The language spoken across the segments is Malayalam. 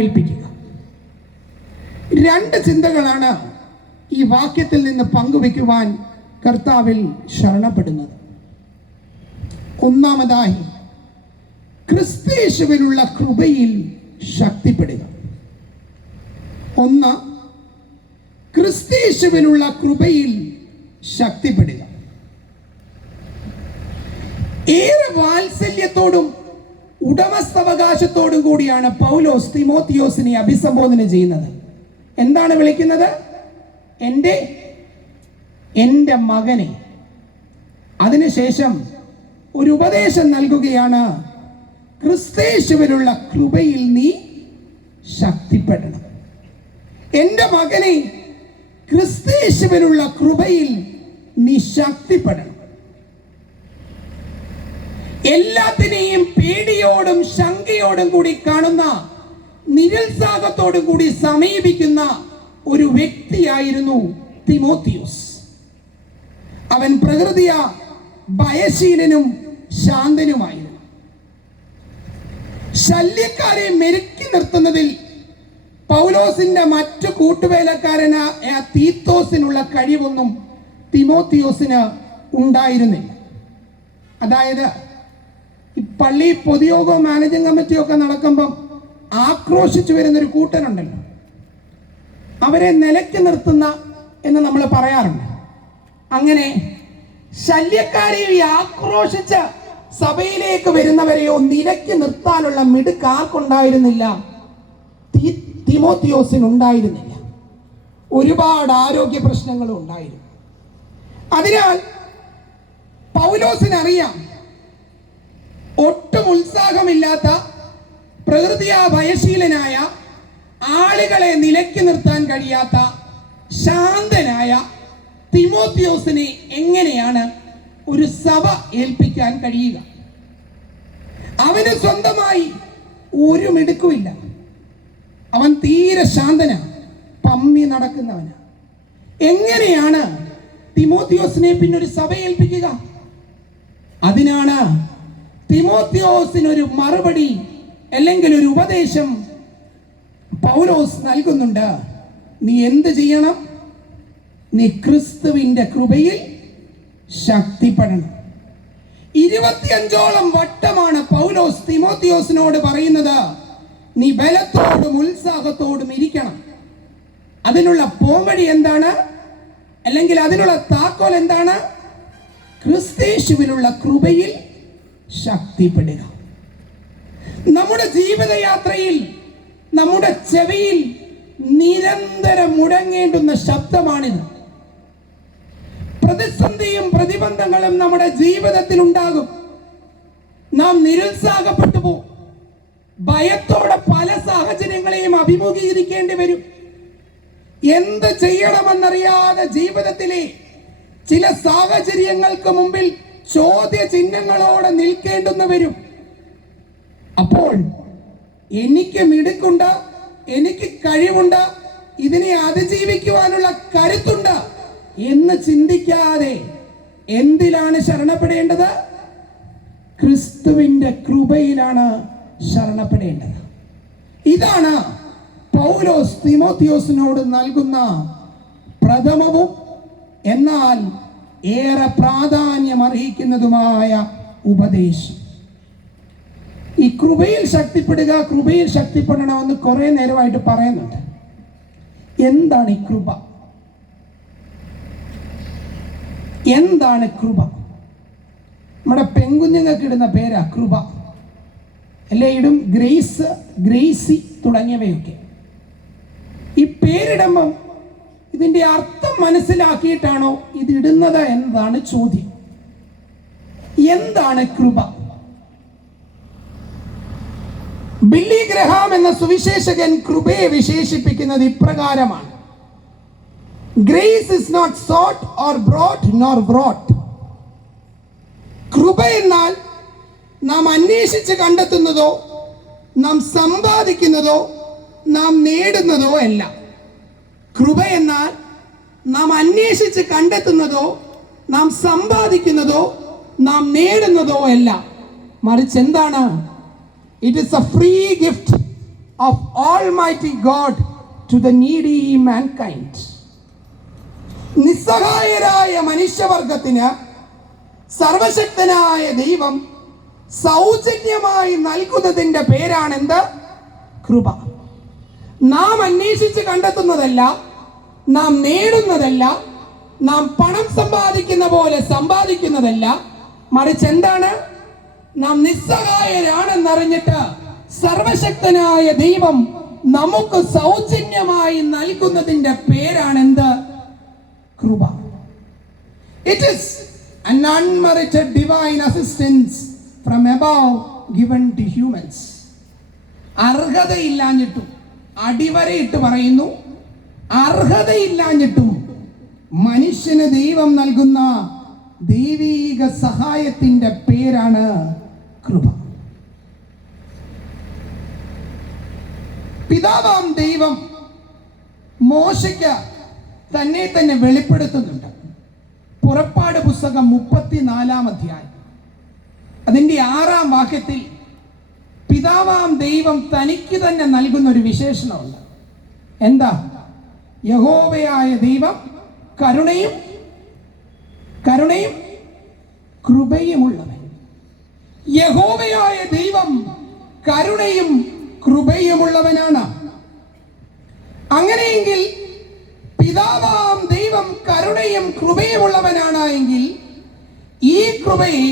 ഏൽപ്പിക്കുക. രണ്ട് ചിന്തകളാണ് ഈ വാക്യത്തിൽ നിന്ന് പങ്കുവെക്കുവാൻ കർത്താവിൽ ശരണപ്പെടുന്നത്. ഒന്നാമതായി, ക്രിസ്തുയേശുവിലുള്ള കൃപയിൽ ശക്തിപ്പെടുക. ഒന്ന്, ക്രിസ്തുയേശുവിലുള്ള കൃപയിൽ ശക്തിപ്പെടുക. ഏറെ വാത്സല്യത്തോടും ഉടമസ്ഥാവകാശത്തോടും കൂടിയാണ് പൗലോസ് തിമോത്തിയോസിനെ അഭിസംബോധന ചെയ്യുന്നത്. എന്താണ് വിളിക്കുന്നത്? എൻ്റെ മകനെ. അതിനുശേഷം ഒരു ഉപദേശം നൽകുകയാണ്. ക്രിസ്തുയേശുവിലുള്ള കൃപയിൽ നീ ശക്തിപ്പെടണം. എൻ്റെ മകനെ, ക്രിസ്തുയേശുവിലുള്ള കൃപയിൽ നീ ശക്തിപ്പെടണം. എല്ലാത്തിനെയും പേടിയോടും ശങ്കയോടും കൂടി കാണുന്ന, നിരുത്സാഹത്തോടും കൂടി സമീപിക്കുന്ന ഒരു വ്യക്തിയായിരുന്നു തിമോത്തിയോസ്. അവൻ പ്രകൃതിയ ഭയശീലനും ശാന്തനുമായിരുന്നു. ശല്യക്കാരെ മെരുക്കി നിർത്തുന്നതിൽ പൗലോസിന്റെ മറ്റു കൂട്ടുവേലക്കാരനായ തീത്തോസിനുള്ള കഴിവൊന്നും തിമോത്തിയോസിന് ഉണ്ടായിരുന്നില്ല. അതായത്, ഈ പള്ളി പൊതുയോഗവും മാനേജിംഗ് കമ്മിറ്റിയും ഒക്കെ നടക്കുമ്പം ആക്രോശിച്ചു വരുന്നൊരു കൂട്ടനുണ്ടല്ലോ, അവരെ നിലയ്ക്ക് നിർത്തുന്ന എന്ന് നമ്മൾ പറയാറുണ്ട്. അങ്ങനെ ശല്യക്കാരെയോ ഈ ആക്രോശിച്ച സഭയിലേക്ക് വരുന്നവരെയോ നിലയ്ക്ക് നിർത്താനുള്ള മിടുക്ക് ആർക്കുണ്ടായിരുന്നില്ല? തിമോത്തിയോസിനുണ്ടായിരുന്നില്ല. ഒരുപാട് ആരോഗ്യ പ്രശ്നങ്ങളും ഉണ്ടായിരുന്നു. അതിനാൽ പൗലോസിനറിയാം, ഒട്ടും ഉത്സാഹമില്ലാത്ത, പ്രകൃതിയാ ഭയശീലനായ, ആളുകളെ നിലയ്ക്ക് നിർത്താൻ കഴിയാത്ത, ശാന്തനായ തിമോത്തിയോസിനെ എങ്ങനെയാണ് ഒരു സഭ ഏൽപ്പിക്കാൻ കഴിയുക? അവന് സ്വന്തമായി ഒരു മിടുക്കുമില്ല. അവൻ തീരെ ശാന്തനാണ്, പമ്മി നടക്കുന്നവനാണ്. എങ്ങനെയാണ് തിമോത്തിയോസിനെ പിന്നൊരു സഭ ഏൽപ്പിക്കുക? അതിനാണ് തിമോത്തിയോസിനൊരു മറുപടി അല്ലെങ്കിൽ ഒരു ഉപദേശം പൗലോസ് നൽകുന്നുണ്ട്. നീ എന്ത് ചെയ്യണം? നീ ക്രിസ്തുവിന്റെ കൃപയിൽ ശക്തിപ്പെടണം. 25ഓളം വട്ടമാണ് പൗലോസ് തിമോത്തിയോസിനോട് പറയുന്നത്, നീ ബലത്തോടും ഉത്സാഹത്തോടും ഇരിക്കണം. അതിനുള്ള പോംവഴി എന്താണ്? അല്ലെങ്കിൽ അതിനുള്ള താക്കോൽ എന്താണ്? ക്രിസ്തുയേശുവിലുള്ള കൃപയിൽ ശക്തിപ്പെടുക. നമ്മുടെ ജീവിതയാത്രയിൽ നമ്മുടെ ചെവിയിൽ നിരന്തരം മുഴങ്ങേണ്ടുന്ന ശബ്ദമാണിത്. പ്രതിസന്ധിയും പ്രതിബന്ധങ്ങളും നമ്മുടെ ജീവിതത്തിൽ ഉണ്ടാകും. നാം നിരുത്സാഹപ്പെട്ടു പോകും. ഭയത്തോടെ പല സാഹചര്യങ്ങളെയും അഭിമുഖീകരിക്കേണ്ടി വരും. എന്ത് ചെയ്യണമെന്നറിയാതെ ജീവിതത്തിലെ ചില സാഹചര്യങ്ങൾക്ക് മുമ്പിൽ ചോദ്യചിഹ്നങ്ങളോടെ നിൽക്കേണ്ടെന്ന് വരും. അപ്പോൾ എനിക്ക് മിടുക്കുണ്ട്, എനിക്ക് കഴിവുണ്ട്, ഇതിനെ അതിജീവിക്കുവാനുള്ള കരുത്തുണ്ട് എന്ന് ചിന്തിക്കാതെ എന്തിലാണ് ശരണപ്പെടേണ്ടത്? ക്രിസ്തുവിന്റെ കൃപയിലാണ് ശരണപ്പെടേണ്ടത്. ഇതാണ് പൗലോസ് തിമോത്തിയോസിനോട് നൽകുന്ന പ്രഥമവും എന്നാൽ ഏറെ പ്രാധാന്യം അർഹിക്കുന്നതുമായ ഉപദേശം. ഈ കൃപയിൽ ശക്തിപ്പെടുക, കൃപയിൽ ശക്തിപ്പെടണമെന്ന് കുറെ നേരമായിട്ട് പറയുന്നുണ്ട്. എന്താണ് ഈ കൃപ? എന്താണ് കൃപ? നമ്മുടെ പെൺകുഞ്ഞുങ്ങൾക്ക് ഇടുന്ന പേരാ കൃപ. അല്ലേ, ഇടും ഗ്രേസ്, ഗ്രേസി തുടങ്ങിയവയൊക്കെ. ഈ പേരിടുമ്പം ഇതിന്റെ അർത്ഥം മനസ്സിലാക്കിയിട്ടാണോ ഇതിടുന്നത് എന്നതാണ് ചോദ്യം. എന്താണ് കൃപ? ബില്ലി ഗ്രഹാം എന്ന സുവിശേഷകൻ കൃപയെ വിശേഷിപ്പിക്കുന്നത് ഇപ്രകാരമാണ്: grace is not sought or brought nor brought. കൃപ എന്നാൽ നാം അന്വേഷിച്ച് കണ്ടെത്തുന്നതോ നാം സമ്പാദിക്കുന്നതോ നാം നേടുന്നതോ അല്ല. കൃപ എന്നാൽ നാം അന്വേഷിച്ച് കണ്ടെത്തുന്നതോ നാം സമ്പാദിക്കുന്നതോ നാം നേടുന്നതോ അല്ല. മറിച്ച് എന്താണ്? It is a free gift of Almighty God to the needy mankind. നിസ്സഹായരായ മനുഷ്യവർഗത്തിന് സർവശക്തനായ ദൈവം സൗജന്യമായി നൽകുന്നതിൻ്റെ പേരാണെന്ത്? കൃപ. നാം അന്വേഷിച്ച് കണ്ടെത്തുന്നതല്ല, നാം നേടുന്നതല്ല, നാം പണം സമ്പാദിക്കുന്ന പോലെ സമ്പാദിക്കുന്നതല്ല, മറിച്ച് എന്താണ്? നാം നിസ്സഹായരാണെന്നറിഞ്ഞിട്ട് സർവശക്തനായ ദൈവം നമുക്ക് സൗജന്യമായി നൽകുന്നതിൻ്റെ പേരാണെന്ത്? കൃപ. It is an unmerited divine assistance from above given to humans. അർഹതയില്ലാഞ്ഞിട്ടും, അടിവരയിട്ട് പറയുന്നു, അർഹതയില്ലാഞ്ഞിട്ടും മനുഷ്യന് ദൈവം നൽകുന്ന ദൈവീക സഹായത്തിന്റെ പേരാണ് കൃപ. പിതാവാം ദൈവം മോശയ്ക്ക് തന്നെ തന്നെ വെളിപ്പെടുത്തുന്നുണ്ട്. പുറപ്പാട് പുസ്തകം 34-ാം അധ്യായം അതിൻ്റെ 6-ാം വാക്യത്തിൽ പിതാവാം ദൈവം തനിക്ക് തന്നെ നൽകുന്ന ഒരു വിശേഷണമുണ്ട്. എന്താ? യഹോവയായ ദൈവം കരുണയും കൃപയുമുള്ളവൻ. യഹോവയായ ദൈവം കരുണയും കൃപയുമുള്ളവനാണ്. അങ്ങനെയെങ്കിൽ പിതാവാം ദൈവം കരുണയും കൃപയുമുള്ളവനാണ് എങ്കിൽ ഈ കൃപയെ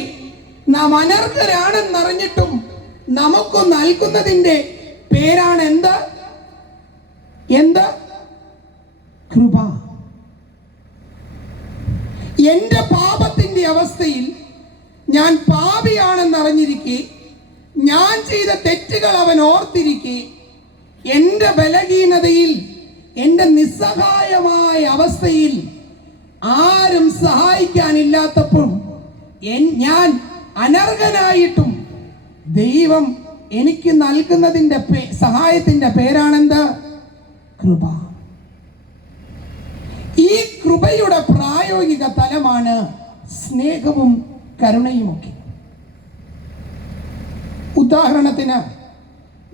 നാം അനർഹരാണെന്നറിഞ്ഞിട്ടും നമുക്ക് നൽകുന്നതിൻ്റെ പേരാണ് എന്ത്? കൃപ. എന്റെ പാപത്തിന്റെ അവസ്ഥയിൽ ഞാൻ പാപിയാണെന്നറിഞ്ഞിരിക്കെ, ഞാൻ ചെയ്ത തെറ്റുകൾ അവൻ ഓർത്തിരിക്കെ, എൻ്റെ ബലഹീനതയിൽ, എൻ്റെ നിസ്സഹായമായ അവസ്ഥയിൽ ആരും സഹായിക്കാനില്ലാത്തപ്പോൾ ഞാൻ അനർഹനായിട്ടും ദൈവം എനിക്ക് നൽകുന്നതിൻ്റെ സഹായത്തിന്റെ പേരാണെന്ത്? കൃപ. ഈ കൃപയുടെ പ്രായോഗിക തലമാണ് സ്നേഹവും കരുണയുമൊക്കെ. ഉദാഹരണത്തിന്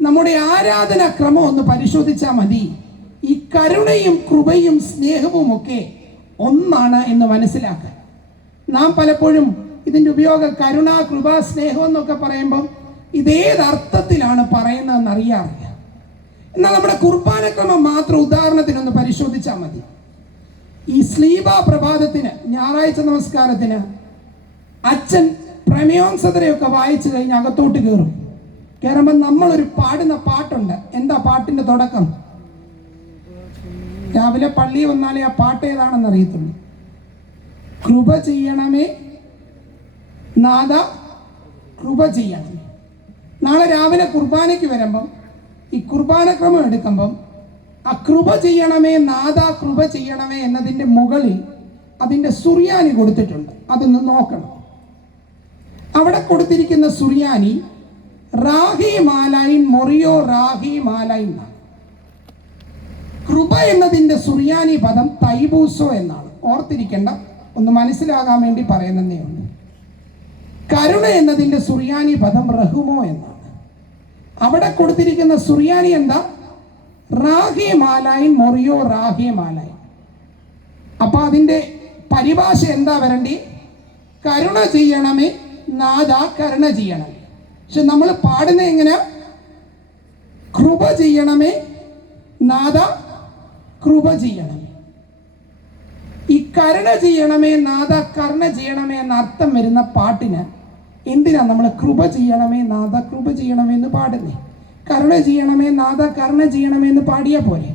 നമ്മുടെ ആരാധനാക്രമം ഒന്ന് പരിശോധിച്ചാൽ മതി. ഈ കരുണയും കൃപയും സ്നേഹവും ഒക്കെ ഒന്നാണ് എന്ന് മനസ്സിലാക്കാൻ. നാം പലപ്പോഴും ഇതിൻ്റെ ഉപയോഗം കരുണ, കൃപ, സ്നേഹം എന്നൊക്കെ പറയുമ്പം ഇതേതർത്ഥത്തിലാണ് പറയുന്നതെന്ന് അറിയാറില്ല. എന്നാൽ നമ്മുടെ കുർബാനക്രമം മാത്രം ഉദാഹരണത്തിനൊന്ന് പരിശോധിച്ചാൽ മതി. ഈ സ്ലീബ പ്രഭാതത്തിന്, ഞായറാഴ്ച നമസ്കാരത്തിന് അച്ഛൻ പ്രമേയോത്സവരെയൊക്കെ വായിച്ചു കഴിഞ്ഞ് അകത്തോട്ട് കയറുമ്പോൾ നമ്മളൊരു പാടുന്ന പാട്ടുണ്ട്. എന്താ പാട്ടിന്റെ തുടക്കം? രാവിലെ പള്ളി വന്നാലേ ആ പാട്ട് ഏതാണെന്ന് അറിയത്തുള്ളൂ. കൃപ ചെയ്യണമേ നാഥ, കൃപ ചെയ്യണമേ. നാളെ രാവിലെ കുർബാനയ്ക്ക് വരുമ്പം ഈ കുർബാനക്രമം എടുക്കുമ്പം ആ കൃപ ചെയ്യണമേ നാഥ, കൃപ ചെയ്യണമേ എന്നതിൻ്റെ മുകളിൽ അതിൻ്റെ സുറിയാനി കൊടുത്തിട്ടുണ്ട്. അതൊന്ന് നോക്കണം. അവിടെ കൊടുത്തിരിക്കുന്ന സുറിയാനി റാഹി മാലൈൻ മൊറിയോ റാഹി മാലൈൻ. കൃപ എന്നതിൻ്റെ സുറിയാനി പദം തൈബൂസോ എന്നാണ്. ഓർത്തിരിക്കേണ്ട, ഒന്ന് മനസ്സിലാകാൻ വേണ്ടി പറയുന്നതേ ഉള്ളൂ. കരുണ എന്നതിൻ്റെ സുറിയാനി പദം റഹുമോ എന്നാണ്. അവിടെ കൊടുത്തിരിക്കുന്ന സുറിയാനി എന്താ? റാഹി മാലൈൻ മൊറിയോ റാഹി മാലൈൻ. അപ്പൊ അതിൻ്റെ പരിഭാഷ എന്താ വരണ്ടി? കരുണ ചെയ്യണമേ നാഥ, കരുണ ചെയ്യണമേ. പക്ഷെ നമ്മൾ പാടുന്ന എങ്ങനെ? കൃപ ചെയ്യണമേ നാഥ, കൃപ ചെയ്യണമേ. ഈ കരുണ ചെയ്യണമേ നാഥ, കരുണ ചെയ്യണമേ എന്ന അർത്ഥം വരുന്ന പാട്ടിന് എന്തിനാ നമ്മൾ കൃപ ചെയ്യണമേ നാഥ, കൃപ ചെയ്യണമേ എന്ന് പാടുന്നേ? കരുണ ചെയ്യണമേ നാഥ, കരുണ ചെയ്യണമേ എന്ന് പാടിയാൽ പോലെ.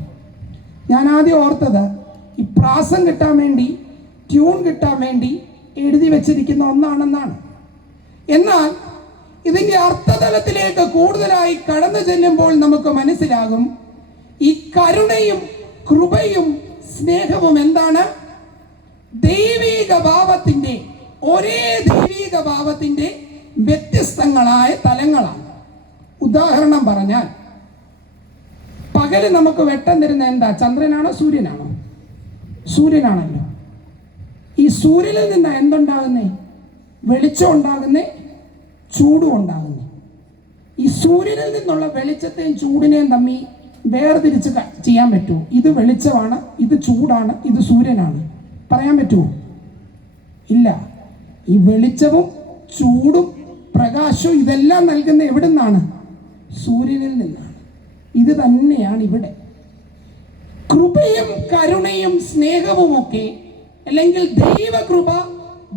ഞാൻ ആദ്യം ഓർത്തത് ഈ പ്രാസം കിട്ടാൻ വേണ്ടി, ട്യൂൺ കിട്ടാൻ വേണ്ടി എഴുതി വെച്ചിരിക്കുന്ന ഒന്നാണെന്നാണ്. എന്നാൽ ഇതിൻ്റെ അർത്ഥതലത്തിലേക്ക് കൂടുതലായി കടന്നു ചെല്ലുമ്പോൾ നമുക്ക് മനസ്സിലാകും ഈ കരുണയും കൃപയും സ്നേഹവും എന്താണ്? ദൈവീക ഭാവത്തിൻ്റെ, ഒരേ ദൈവീക ഭാവത്തിൻ്റെ വ്യത്യസ്തങ്ങളായ തലങ്ങളാണ്. ഉദാഹരണം പറഞ്ഞാൽ, പകല് നമുക്ക് വെട്ടം തരുന്ന എന്താ? ചന്ദ്രനാണോ സൂര്യനാണോ? സൂര്യനാണല്ലോ. ഈ സൂര്യനിൽ നിന്ന് എന്തുണ്ടാകുന്നേ? വെളിച്ചം ഉണ്ടാകുന്നേ, ചൂടും ഉണ്ടാകുന്നേ. ഈ സൂര്യനിൽ നിന്നുള്ള വെളിച്ചത്തെയും ചൂടിനെയും തമ്മിൽ വേർതിരിച്ച് ചെയ്യാൻ പറ്റുമോ? ഇത് വെളിച്ചമാണ്, ഇത് ചൂടാണ്, ഇത് സൂര്യനാണ്, പറയാൻ പറ്റുമോ? ഇല്ല. ഈ വെളിച്ചവും ചൂടും പ്രകാശവും ഇതെല്ലാം നൽകുന്ന എവിടെ നിന്നാണ്? സൂര്യനിൽ നിന്നാണ്. ഇത് തന്നെയാണ് ഇവിടെ. കൃപയും കരുണയും സ്നേഹവുമൊക്കെ, അല്ലെങ്കിൽ ദൈവകൃപ,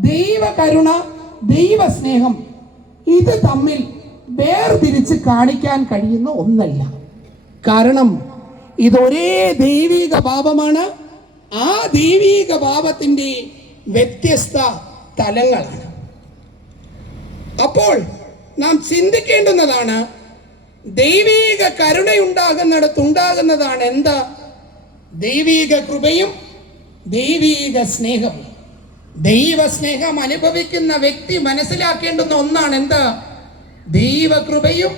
ദൈവകരുണ, ദൈവസ്നേഹം, ഇത് തമ്മിൽ വേർതിരിച്ച് കാണിക്കാൻ കഴിയുന്ന ഒന്നല്ല. കാരണം ഇതൊരേ ദൈവിക ഭാവമാണ്. ആ ദൈവിക ഭാവത്തിൻ്റെ വ്യത്യസ്ത തലങ്ങളാണ്. അപ്പോൾ നാം ചിന്തിക്കേണ്ടുന്നതാണ്, ദൈവിക കരുണയുണ്ടാകുന്നിടത്തുണ്ടാകുന്നതാണ് എന്താ? ദൈവിക കൃപയും ദൈവിക സ്നേഹവും. ദൈവസ്നേഹം അനുഭവിക്കുന്ന വ്യക്തി മനസ്സിലാക്കേണ്ടുന്ന ഒന്നാണ് എന്താ? ദൈവകൃപയും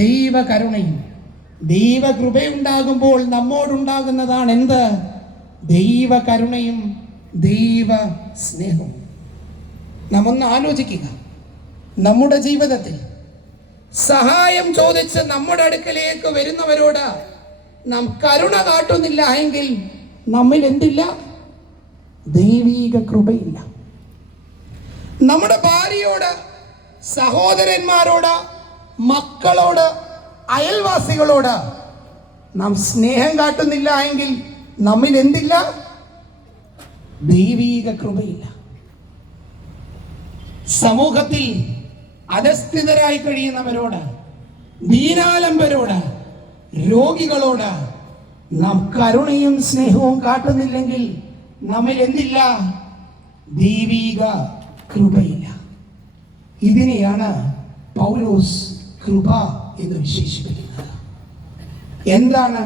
ദൈവകരുണയും. ദൈവകൃപയുണ്ടാകുമ്പോൾ നമ്മോടുണ്ടാകുന്നതാണ് എന്ത്? ദൈവകരുണയും ദൈവ സ്നേഹവും. നാം ഒന്ന് ആലോചിക്കുക. നമ്മുടെ ജീവിതത്തിൽ സഹായം ചോദിച്ച് നമ്മുടെ അടുക്കലേക്ക് വരുന്നവരോട് നാം കരുണ കാട്ടുന്നില്ല എങ്കിൽ നമ്മിൽ എന്തില്ല? ദൈവിക കൃപയില്ല. നമ്മുടെ ഭാര്യയോട്, സഹോദരന്മാരോട്, മക്കളോട്, അയൽവാസികളോട് നാം സ്നേഹം കാട്ടുന്നില്ല എങ്കിൽ നമ്മിൽ എന്തില്ല? ദൈവിക കൃപയില്ല. സമൂഹത്തിൽ അധസ്ഥിതരായി കഴിയുന്നവരോട്, ദീനാലംബരോട്, രോഗികളോട് നാം കരുണയും സ്നേഹവും കാട്ടുന്നില്ലെങ്കിൽ നമ്മിൽ എന്തില്ല? ദൈവിക കൃപയില്ല. ഇതിനെയാണ് പൗലോസ് കൃപ എന്ന് വിശേഷിപ്പിക്കുന്നത്. എന്താണ്?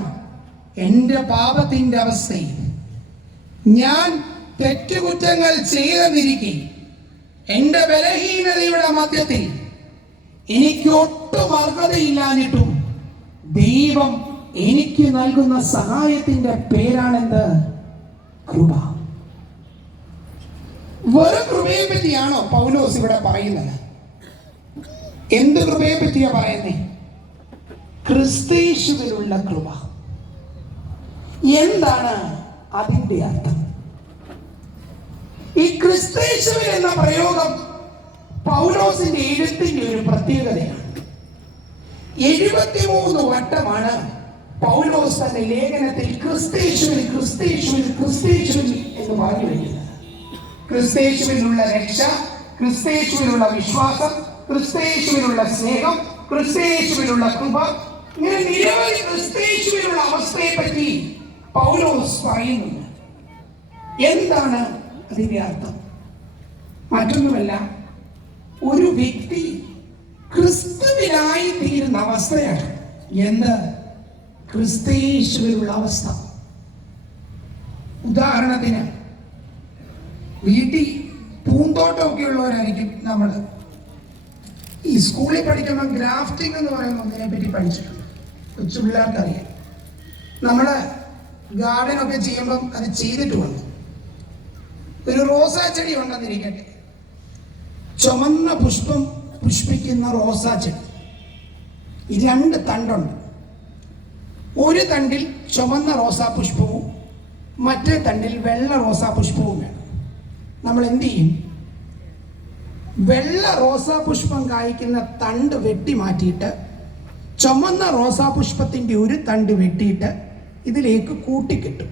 എൻ്റെ പാപത്തിൻ്റെ അവസ്ഥയിൽ ഞാൻ തെറ്റുകുറ്റങ്ങൾ ചെയ്തെന്നിരിക്കെ, എൻ്റെ ബലഹീനതയുടെ മധ്യത്തിൽ എനിക്ക് ഒട്ടും അർഹതയില്ലാഞ്ഞിട്ടും ദൈവം എനിക്ക് നൽകുന്ന സഹായത്തിന്റെ പേരാണെന്ത്? കൃപ. വെറും കൃപയെ പറ്റിയാണോ പൗലോസ് ഇവിടെ പറയുന്നത്? എന്ത് കൃപയെ പറ്റിയാ പറയുന്നേ? ക്രിസ്തയേശുവിലുള്ള കൃപ. എന്താണ് അതിന്റെ അർത്ഥം? ഈ ക്രിസ്തയേശുവിൽ എന്ന പ്രയോഗം പൗലോസിന്റെ എഴുത്തിന്റെ ഒരു പ്രത്യേകതയാണ്. 73 വട്ടമാണ് പൗലോസ് തന്റെ ലേഖനത്തിൽ ക്രിസ്തയേശുവിൽ ക്രിസ്തയേശുവിൽ ക്രിസ്തയേശുവിൽ എന്ന് പറഞ്ഞു വരുന്നത്. ക്രിസ്തയേശുവിലുള്ള രക്ഷ, ക്രിസ്തയേശുവിലുള്ള വിശ്വാസം, ക്രിസ്തയേശുവിലുള്ള സ്നേഹം, ക്രിസ്തയേശുവിലുള്ള കൃപ, ഇങ്ങനെ നിരവധി ക്രിസ്തയേശുവിലുള്ള അവസ്ഥയെ പറ്റി പൗലോസ് പറയുന്നുണ്ട്. എന്താണ് അതിന്റെ അർത്ഥം? മറ്റൊന്നുമല്ല, ഒരു വ്യക്തി ക്രിസ്തുവിനായി തീരുന്ന അവസ്ഥയാണ് എന്ത്? ക്രിസ്തയേശുവിലുള്ള അവസ്ഥ. ഉദാഹരണത്തിന്, വീട്ടിൽ പൂന്തോട്ടമൊക്കെ ഉള്ളവരായിരിക്കും നമ്മൾ. ഈ സ്കൂളിൽ പഠിക്കുമ്പോൾ ഗ്രാഫ്റ്റിംഗ് എന്ന് പറയുന്ന ഒന്നിനെ പറ്റി പഠിച്ചിട്ടുണ്ട്. കൊച്ചു പിള്ളേർക്ക് അറിയാം. നമ്മൾ ഗാർഡനൊക്കെ ചെയ്യുമ്പം അത് ചെയ്തിട്ട് വന്നു. ഒരു റോസാ ചെടി ഉണ്ടെന്നിരിക്കട്ടെ, ചുമന്ന പുഷ്പം പുഷ്പിക്കുന്ന റോസാ ചെടി. 2 തണ്ടുണ്ട്. ഒരു തണ്ടിൽ ചുമന്ന റോസാ പുഷ്പവും മറ്റേ തണ്ടിൽ വെള്ള റോസാ പുഷ്പവും വേണം. നമ്മൾ എന്ത് ചെയ്യും? വെള്ള റോസാ പുഷ്പം കായ്ക്കുന്ന തണ്ട് വെട്ടി മാറ്റിയിട്ട് ചുമന്ന റോസാ പുഷ്പത്തിൻ്റെ ഒരു തണ്ട് വെട്ടിയിട്ട് ഇതിലേക്ക് കൂട്ടിക്കെട്ടും.